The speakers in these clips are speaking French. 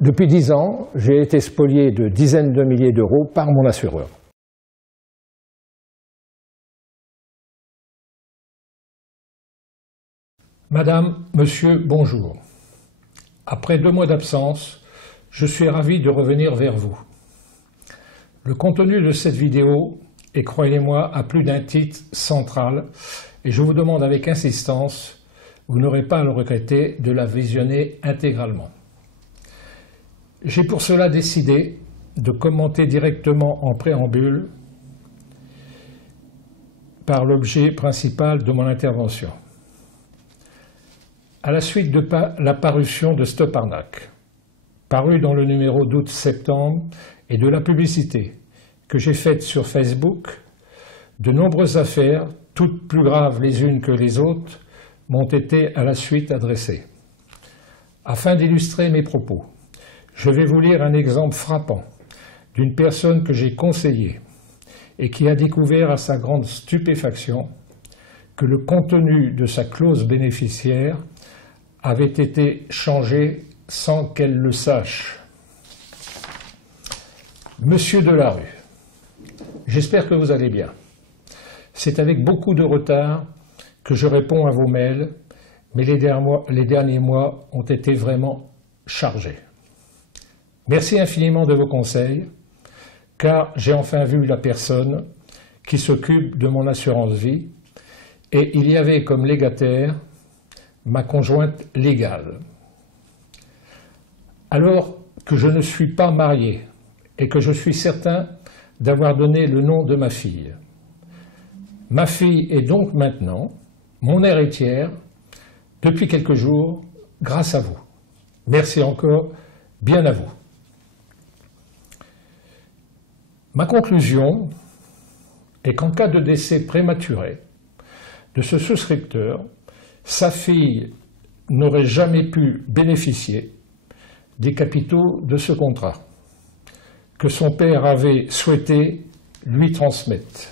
Depuis 10 ans, j'ai été spolié de dizaines de milliers d'euros par mon assureur. Madame, monsieur, bonjour. Après 2 mois d'absence, je suis ravi de revenir vers vous. Le contenu de cette vidéo est, croyez-moi, à plus d'un titre central et je vous demande avec insistance, vous n'aurez pas à le regretter, de la visionner intégralement. J'ai pour cela décidé de commenter directement en préambule par l'objet principal de mon intervention. À la suite de la parution de Stop Arnaque, paru dans le numéro d'août-septembre, et de la publicité que j'ai faite sur Facebook, de nombreuses affaires, toutes plus graves les unes que les autres, m'ont été à la suite adressées. Afin d'illustrer mes propos, je vais vous lire un exemple frappant d'une personne que j'ai conseillée et qui a découvert à sa grande stupéfaction que le contenu de sa clause bénéficiaire avait été changé sans qu'elle le sache. Monsieur Delarue, j'espère que vous allez bien. C'est avec beaucoup de retard que je réponds à vos mails, mais les derniers mois ont été vraiment chargés. Merci infiniment de vos conseils, car j'ai enfin vu la personne qui s'occupe de mon assurance vie, et il y avait comme légataire ma conjointe légale. Alors que je ne suis pas marié et que je suis certain d'avoir donné le nom de ma fille. Ma fille est donc maintenant mon héritière depuis quelques jours grâce à vous. Merci encore, bien à vous. Ma conclusion est qu'en cas de décès prématuré de ce souscripteur, sa fille n'aurait jamais pu bénéficier des capitaux de ce contrat que son père avait souhaité lui transmettre.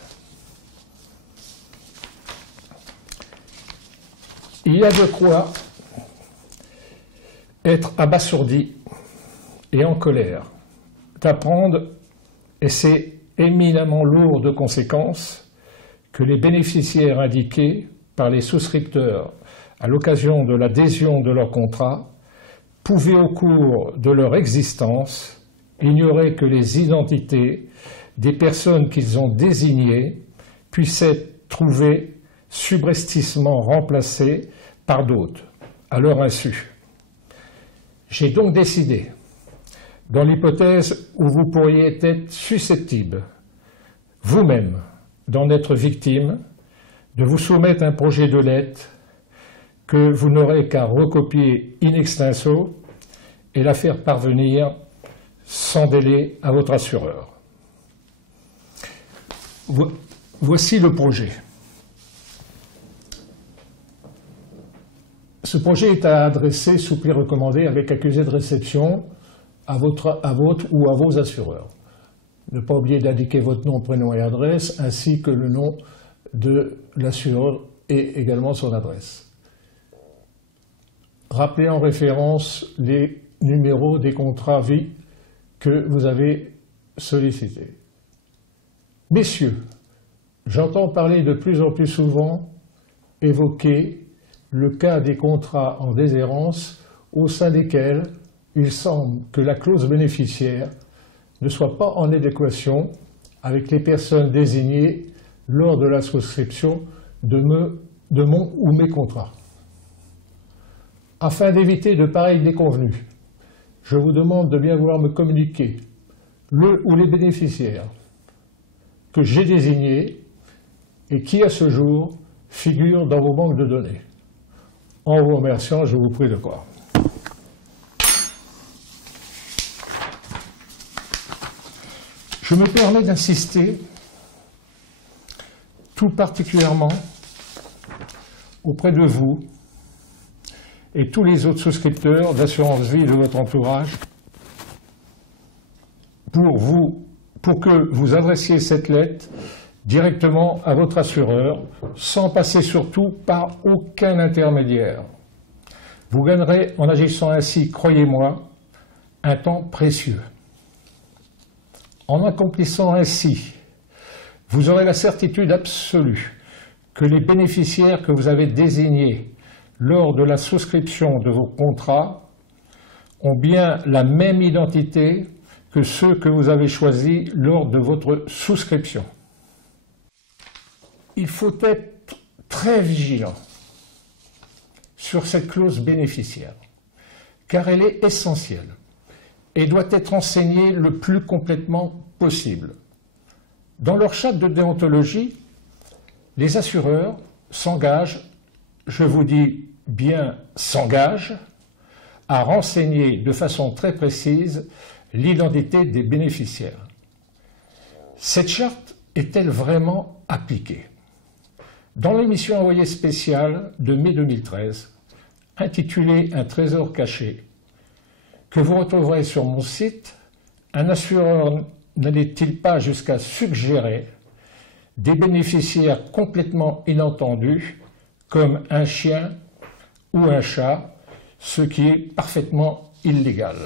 Il y a de quoi être abasourdi et en colère d'apprendre, et c'est éminemment lourd de conséquences, que les bénéficiaires indiqués par les souscripteurs à l'occasion de l'adhésion de leur contrat pouvaient au cours de leur existence ignorer que les identités des personnes qu'ils ont désignées puissent être trouvées subrepticement remplacées par d'autres, à leur insu. J'ai donc décidé, dans l'hypothèse où vous pourriez être susceptible, vous-même, d'en être victime, de vous soumettre un projet de lettre que vous n'aurez qu'à recopier in extenso et la faire parvenir sans délai à votre assureur. Voici le projet. Ce projet est à adresser sous pli recommandé avec accusé de réception à votre ou à vos assureurs. Ne pas oublier d'indiquer votre nom, prénom et adresse, ainsi que le nom de l'assureur et également son adresse. Rappelez en référence les numéros des contrats vie que vous avez sollicités. Messieurs, j'entends parler de plus en plus souvent évoquer le cas des contrats en déshérence au sein desquels il semble que la clause bénéficiaire ne soit pas en adéquation avec les personnes désignées lors de la souscription de mon ou mes contrats. Afin d'éviter de pareilles déconvenues, je vous demande de bien vouloir me communiquer le ou les bénéficiaires que j'ai désignés et qui, à ce jour, figurent dans vos banques de données. En vous remerciant, je vous prie de croire. Je me permets d'insister tout particulièrement auprès de vous et tous les autres souscripteurs d'assurance vie de votre entourage pour que vous adressiez cette lettre directement à votre assureur, sans passer surtout par aucun intermédiaire. Vous gagnerez en agissant ainsi, croyez-moi, un temps précieux. En accomplissant ainsi, vous aurez la certitude absolue que les bénéficiaires que vous avez désignés lors de la souscription de vos contrats ont bien la même identité que ceux que vous avez choisis lors de votre souscription. Il faut être très vigilant sur cette clause bénéficiaire, car elle est essentielle et doit être enseignée le plus complètement possible. Dans leur charte de déontologie, les assureurs s'engagent, je vous dis bien s'engagent, à renseigner de façon très précise l'identité des bénéficiaires. Cette charte est-elle vraiment appliquée? Dans l'émission Envoyé spécial de mai 2013, intitulée Un trésor caché, que vous retrouverez sur mon site, un assureur n'allait-il pas jusqu'à suggérer des bénéficiaires complètement inattendus comme un chien ou un chat, ce qui est parfaitement illégal.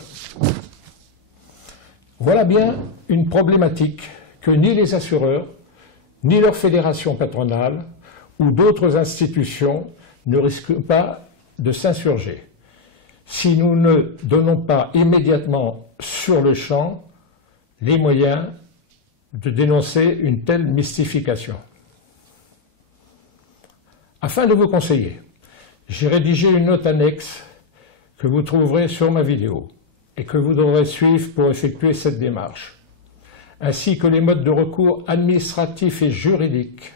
Voilà bien une problématique que ni les assureurs, ni leur fédération patronale ou d'autres institutions ne risquent pas de s'insurger, si nous ne donnons pas immédiatement sur le champ les moyens de dénoncer une telle mystification. Afin de vous conseiller, j'ai rédigé une note annexe que vous trouverez sur ma vidéo et que vous devrez suivre pour effectuer cette démarche, ainsi que les modes de recours administratifs et juridiques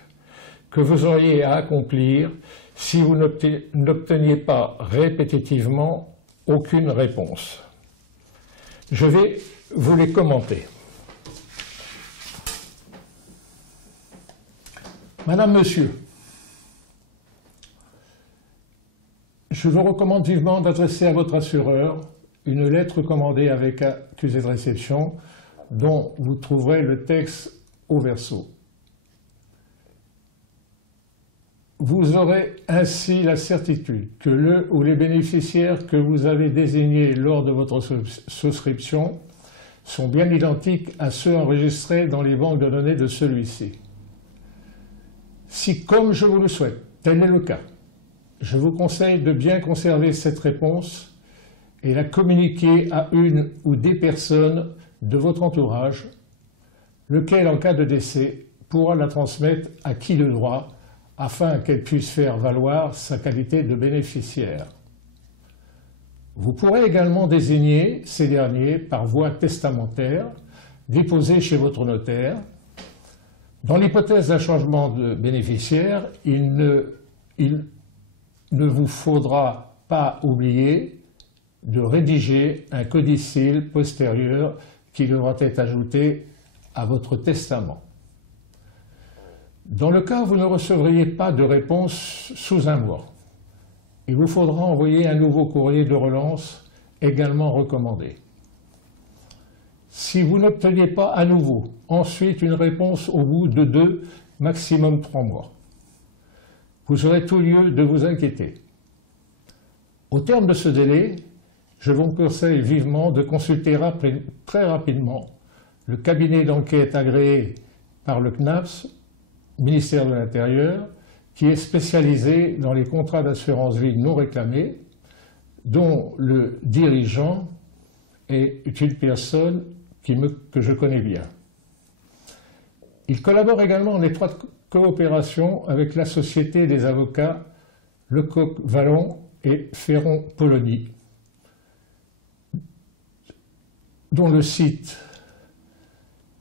que vous auriez à accomplir si vous n'obteniez pas répétitivement aucune réponse. Je vais vous les commenter. Madame, Monsieur, je vous recommande vivement d'adresser à votre assureur une lettre commandée avec accusé de réception dont vous trouverez le texte au verso. Vous aurez ainsi la certitude que le ou les bénéficiaires que vous avez désignés lors de votre souscription sont bien identiques à ceux enregistrés dans les banques de données de celui-ci. Si, comme je vous le souhaite, tel est le cas, je vous conseille de bien conserver cette réponse et la communiquer à une ou des personnes de votre entourage, lequel, en cas de décès, pourra la transmettre à qui de droit, afin qu'elle puisse faire valoir sa qualité de bénéficiaire. Vous pourrez également désigner ces derniers par voie testamentaire, déposée chez votre notaire. Dans l'hypothèse d'un changement de bénéficiaire, il ne vous faudra pas oublier de rédiger un codicille postérieur qui devra être ajouté à votre testament. Dans le cas où vous ne recevriez pas de réponse sous un mois, il vous faudra envoyer un nouveau courrier de relance également recommandé. Si vous n'obteniez pas à nouveau ensuite une réponse au bout de 2, maximum 3 mois, vous aurez tout lieu de vous inquiéter. Au terme de ce délai, je vous conseille vivement de consulter très rapidement le cabinet d'enquête agréé par le CNAPS, ministère de l'Intérieur, qui est spécialisé dans les contrats d'assurance vie non réclamés, dont le dirigeant est une personne que je connais bien. Il collabore également en étroite coopération avec la Société des avocats Lecoq-Vallon et Ferron-Polony, dont le site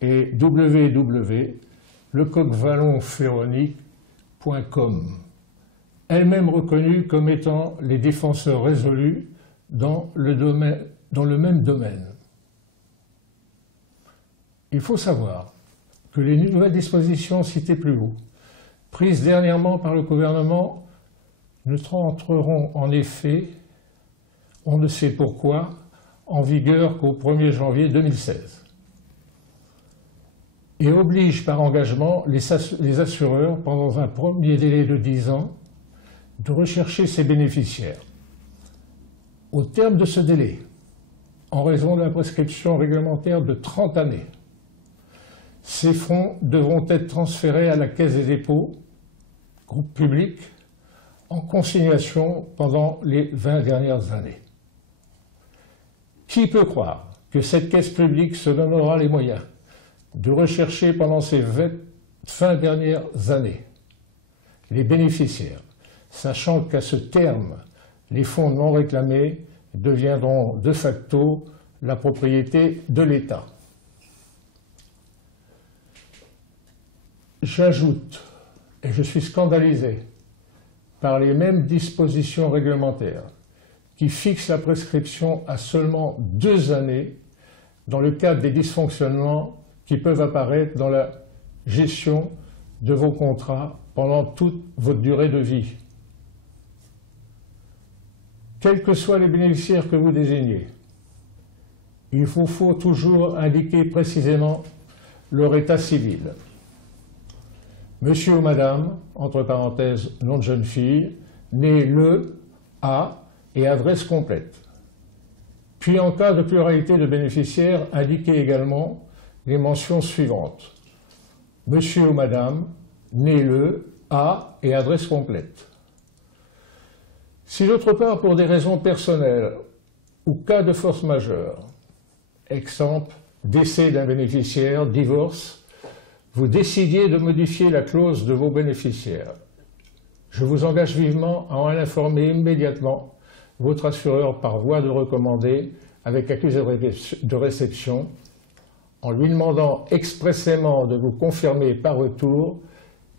est www.lecoqvallonferroni.com, elle-même reconnue comme étant les défenseurs résolus dans le même domaine. Il faut savoir que les nouvelles dispositions citées plus haut, prises dernièrement par le gouvernement, ne entreront en effet, on ne sait pourquoi, en vigueur qu'au 1er janvier 2016. Et oblige par engagement les assureurs, pendant un premier délai de 10 ans, de rechercher ces bénéficiaires. Au terme de ce délai, en raison de la prescription réglementaire de 30 années. Ces fonds devront être transférés à la Caisse des dépôts, groupe public, en consignation pendant les 20 dernières années. Qui peut croire que cette caisse publique se donnera les moyens de rechercher pendant ces 20 dernières années les bénéficiaires, sachant qu'à ce terme, les fonds non réclamés deviendront de facto la propriété de l'État. J'ajoute, et je suis scandalisé par les mêmes dispositions réglementaires qui fixent la prescription à seulement 2 années dans le cadre des dysfonctionnements qui peuvent apparaître dans la gestion de vos contrats pendant toute votre durée de vie. Quels que soient les bénéficiaires que vous désignez, il vous faut toujours indiquer précisément leur état civil. Monsieur ou madame, entre parenthèses, nom de jeune fille, né le, à et adresse complète. Puis en cas de pluralité de bénéficiaires, indiquez également les mentions suivantes. Monsieur ou madame, né le, à et adresse complète. Si d'autre part, pour des raisons personnelles ou cas de force majeure, exemple, décès d'un bénéficiaire, divorce, vous décidiez de modifier la clause de vos bénéficiaires, je vous engage vivement à en informer immédiatement votre assureur par voie de recommandé avec accusé de réception, en lui demandant expressément de vous confirmer par retour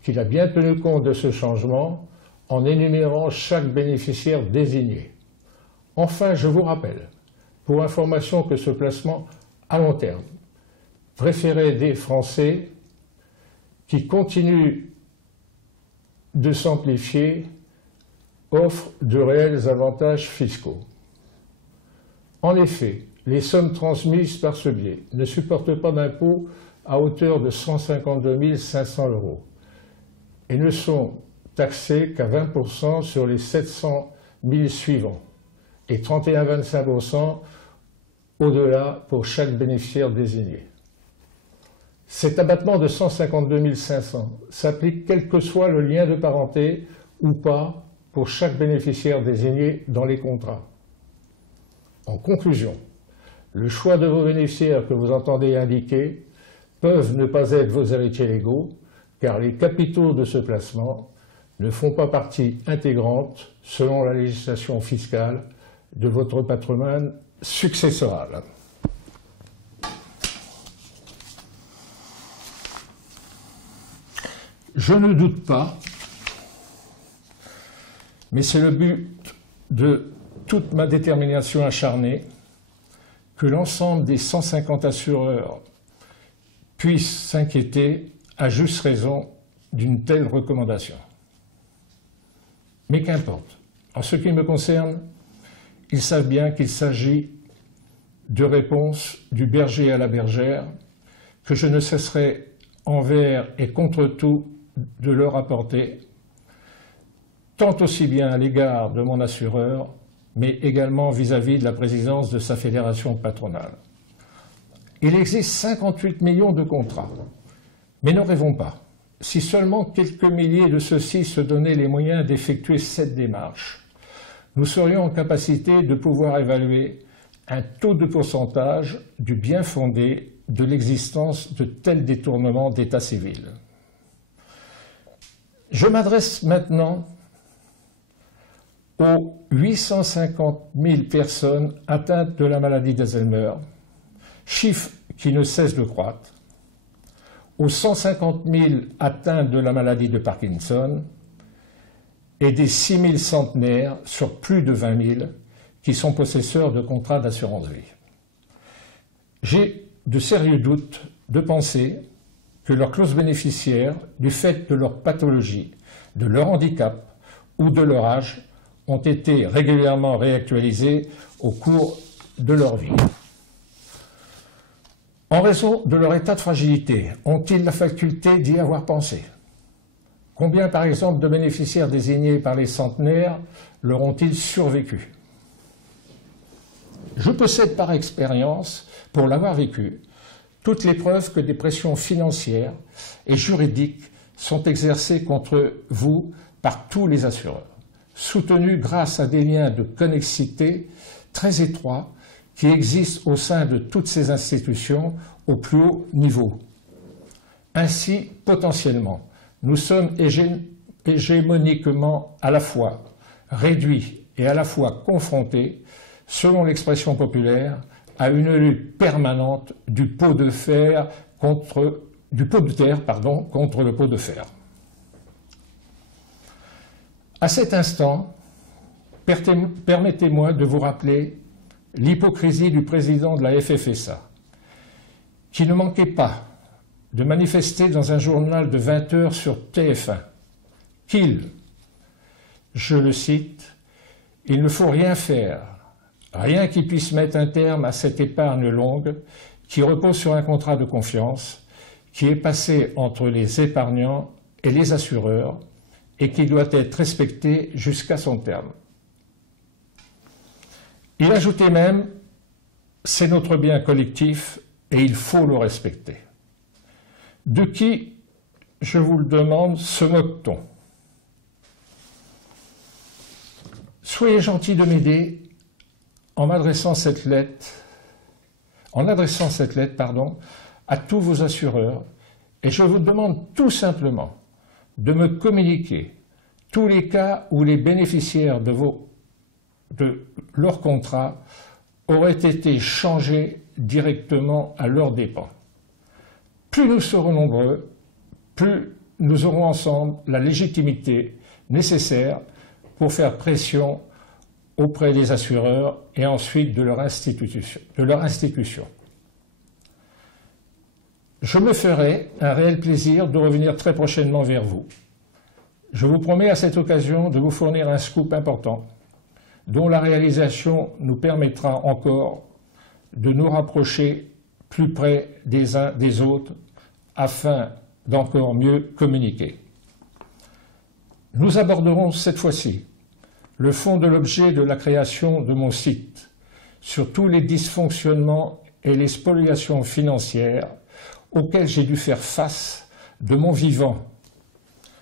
qu'il a bien tenu compte de ce changement en énumérant chaque bénéficiaire désigné. Enfin, je vous rappelle, pour information, que ce placement à long terme, préféré des Français, qui continue de s'amplifier, offre de réels avantages fiscaux. En effet, les sommes transmises par ce biais ne supportent pas d'impôt à hauteur de 152 500 € et ne sont taxées qu'à 20% sur les 700 000 suivants et 31,25% au-delà pour chaque bénéficiaire désigné. Cet abattement de 152 500 s'applique quel que soit le lien de parenté ou pas pour chaque bénéficiaire désigné dans les contrats. En conclusion, le choix de vos bénéficiaires que vous entendez indiquer peuvent ne pas être vos héritiers légaux, car les capitaux de ce placement ne font pas partie intégrante, selon la législation fiscale, de votre patrimoine successoral. Je ne doute pas, mais c'est le but de toute ma détermination acharnée, que l'ensemble des 150 assureurs puissent s'inquiéter à juste raison d'une telle recommandation. Mais qu'importe, en ce qui me concerne, ils savent bien qu'il s'agit de réponses du berger à la bergère, que je ne cesserai envers et contre tout de leur apporter, tant aussi bien à l'égard de mon assureur, mais également vis-à-vis de la présidence de sa fédération patronale. Il existe 58 millions de contrats, mais ne rêvons pas. Si seulement quelques milliers de ceux-ci se donnaient les moyens d'effectuer cette démarche, nous serions en capacité de pouvoir évaluer un taux de pourcentage du bien fondé de l'existence de tels détournements d'état civil. Je m'adresse maintenant aux 850 000 personnes atteintes de la maladie d'Alzheimer, chiffre qui ne cesse de croître, aux 150 000 atteintes de la maladie de Parkinson et des 6 000 centenaires sur plus de 20 000 qui sont possesseurs de contrats d'assurance vie. J'ai de sérieux doutes de penser que leurs clauses bénéficiaires, du fait de leur pathologie, de leur handicap ou de leur âge, ont été régulièrement réactualisées au cours de leur vie. En raison de leur état de fragilité, ont-ils la faculté d'y avoir pensé? Combien, par exemple, de bénéficiaires désignés par les centenaires leur ont-ils survécu? Je possède par expérience, pour l'avoir vécu, toutes les preuves que des pressions financières et juridiques sont exercées contre vous par tous les assureurs, soutenus grâce à des liens de connexité très étroits qui existent au sein de toutes ces institutions au plus haut niveau. Ainsi, potentiellement, nous sommes hégémoniquement à la fois réduits et à la fois confrontés, selon l'expression populaire, à une lutte permanente du pot de terre contre le pot de fer. À cet instant, permettez-moi de vous rappeler l'hypocrisie du président de la FFSA, qui ne manquait pas de manifester dans un journal de 20 heures sur TF1 qu'il, je le cite, « il ne faut rien faire, rien qui puisse mettre un terme à cette épargne longue qui repose sur un contrat de confiance qui est passé entre les épargnants et les assureurs et qui doit être respecté jusqu'à son terme. » Il ajoutait même « c'est notre bien collectif et il faut le respecter ». De qui, je vous le demande, se moque-t-on? Soyez gentil de m'aider en adressant cette lettre, à tous vos assureurs, et je vous demande tout simplement de me communiquer tous les cas où les bénéficiaires de leur contrat auraient été changés directement à leurs dépens. Plus nous serons nombreux, plus nous aurons ensemble la légitimité nécessaire pour faire pression auprès des assureurs et ensuite de leur institution. Je me ferai un réel plaisir de revenir très prochainement vers vous. Je vous promets à cette occasion de vous fournir un scoop important dont la réalisation nous permettra encore de nous rapprocher plus près des uns des autres afin d'encore mieux communiquer. Nous aborderons cette fois-ci le fond de l'objet de la création de mon site, sur tous les dysfonctionnements et les spoliations financières auxquels j'ai dû faire face de mon vivant,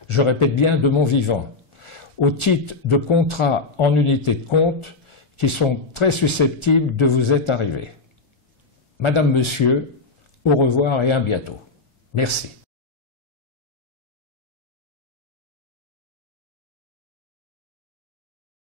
je répète bien de mon vivant, au titre de contrats en unité de compte qui sont très susceptibles de vous être arrivés. Madame, Monsieur, au revoir et à bientôt. Merci.